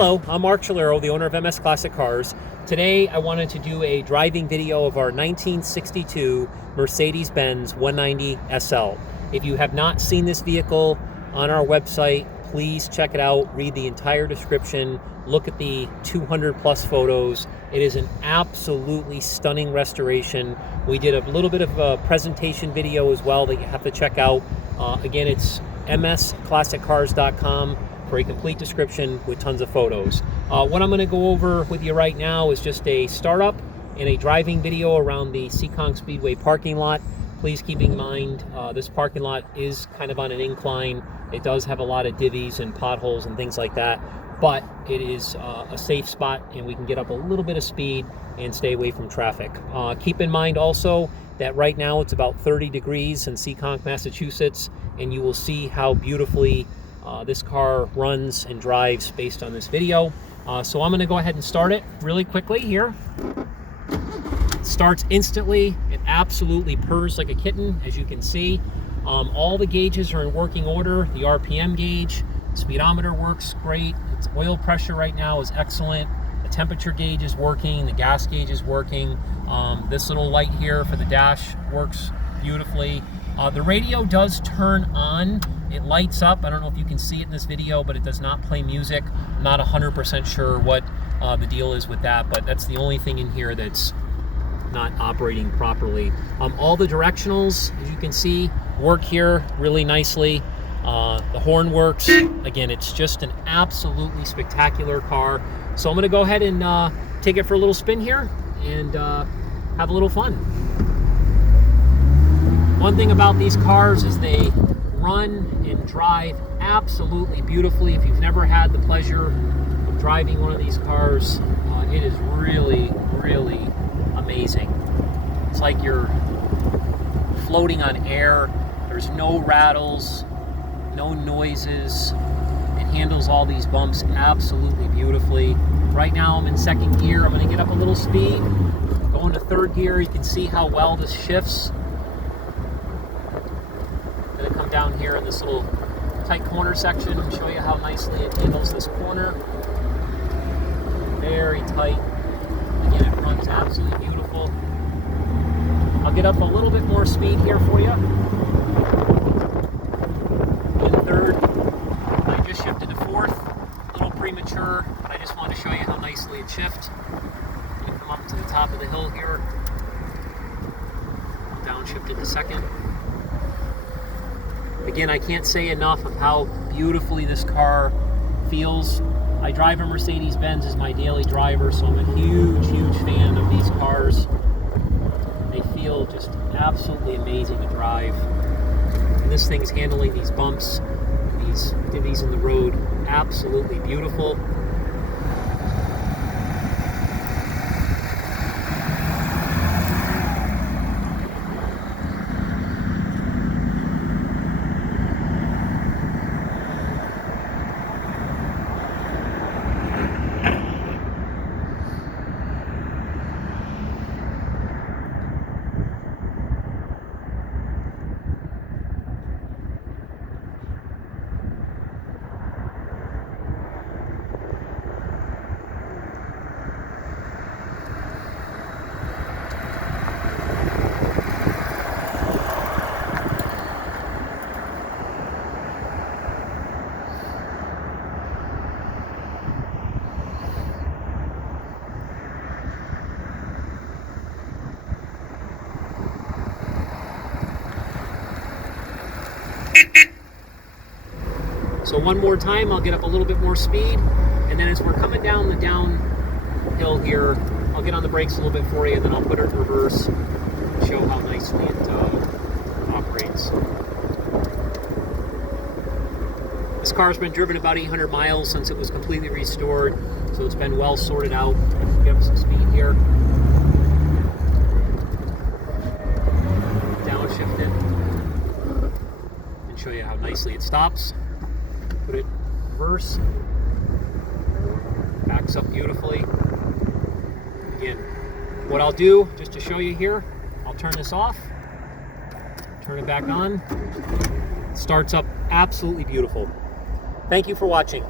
Hello, I'm Mark Chalero, the owner of MS Classic Cars. Today I wanted to do a driving video of our 1962 Mercedes Benz 190 SL. If you have not seen this vehicle on our website, please check it out, read the entire description, look at the 200 plus photos. It is an absolutely stunning restoration. We did a little bit of a presentation video as well that you have to check out. Again, it's msclassiccars.com for a complete description with tons of photos. What I'm going to go over with you right now is just a startup and a driving video around the Seekonk Speedway parking lot. Please keep in mind this parking lot is kind of on an incline. It does have a lot of divvies and potholes and things like that, but it is a safe spot and we can get up a little bit of speed and stay away from traffic. Keep in mind also that right now it's about 30 degrees in Seekonk, Massachusetts, and you will see how beautifully this car runs and drives based on this video. So I'm going to go ahead and start it really quickly here. It starts instantly. It absolutely purrs like a kitten, as you can see. All the gauges are in working order. The RPM gauge, speedometer works great. Its oil pressure right now is excellent. The temperature gauge is working. The gas gauge is working. This little light here for the dash works beautifully. The radio does turn on. It lights up. I don't know if you can see it in this video, but it does not play music. I'm not 100% sure what the deal is with that, but that's the only thing in here that's not operating properly. All the directionals, as you can see, work here really nicely. The horn works. Again, it's just an absolutely spectacular car. So I'm going to go ahead and take it for a little spin here and have a little fun. One thing about these cars is they run and drive absolutely beautifully. If you've never had the pleasure of driving one of these cars, it is really, really amazing. It's like you're floating on air. There's no rattles, no noises. It handles all these bumps absolutely beautifully. Right now I'm in second gear. I'm going to get up a little speed. Go into third gear. You can see how well this shifts. Going to come down here in this little tight corner section and show you how nicely it handles this corner. Very tight. Again, it runs absolutely beautiful. I'll get up a little bit more speed here for you. In third. I just shifted to fourth. A little premature, but I just wanted to show you how nicely it shifts. You come up to the top of the hill here. Downshifted to second. Again, I can't say enough of how beautifully this car feels. I drive a Mercedes Benz as my daily driver, so I'm a huge, huge fan of these cars. They feel just absolutely amazing to drive. And this thing's handling these bumps, these divvies in the road, absolutely beautiful. So one more time, I'll get up a little bit more speed, and then as we're coming down the downhill here, I'll get on the brakes a little bit for you, and then I'll put it in reverse and show how nicely it operates. This car's been driven about 800 miles since it was completely restored, so it's been well sorted out. Get up some speed here. Downshift it, and show you how nicely it stops. Put it in reverse, backs up beautifully. Again, what I'll do, just to show you here, I'll turn this off, turn it back on. It starts up absolutely beautiful. Thank you for watching.